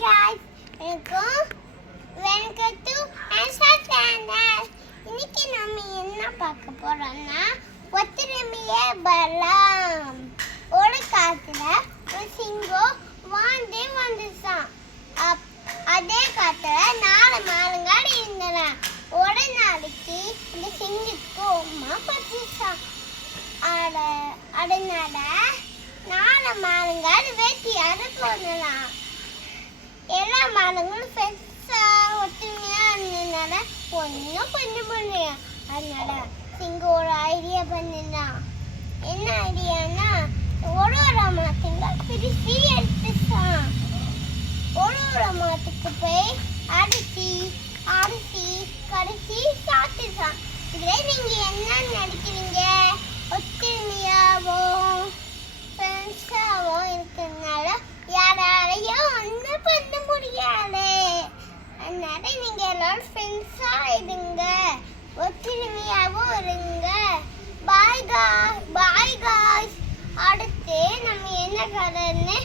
guys, welcome to Answer Channel. இன்னைக்கு நம்ம என்ன பார்க்க போறோம்னா ஒத்திரமையே பலம். ஒரு காத்துல ஒரு சிங்கம் வந்துச்சான். அதே காத்துல 4 மானுங்கள் இருந்தன. ஒரு நாளைக்கு இந்த சிங்கத்துக்கு உமா பட்டுச்சான். அதனால 4 மானுங்கள் வேட்டையாட போனலாம். எல்லா மானுங்களும் பெருசா ஒற்றுமையா இருந்ததுனால ஒன்றும் பண்ண முடியல. அதனால சிங்கம் ஒரு ஐடியா பண்ணினான். என்ன ஐடியானா, ஒரு மாட்டுங்க பிரிச்சு எடுத்துச்சான். ஒரு மாட்டுக்கு போய் அரிசி கரிசி சாப்பிட்டுச்சான். இதுல நீங்க என்ன நினைக்கிறீங்க? ஒற்றுமையாவும் ஃப்ரெண்ட்ஸாவும் இருக்கிறதுனால யாராலையும் ஒன்றும் பண்ண முடியாது. அதனால நீங்க எல்லாரும் ஃப்ரெண்ட்ஸா இருங்க, ஒற்றுமையாவும் இருங்க. Bye guys. அடுத்து நம்ம என்ன கதைன்னு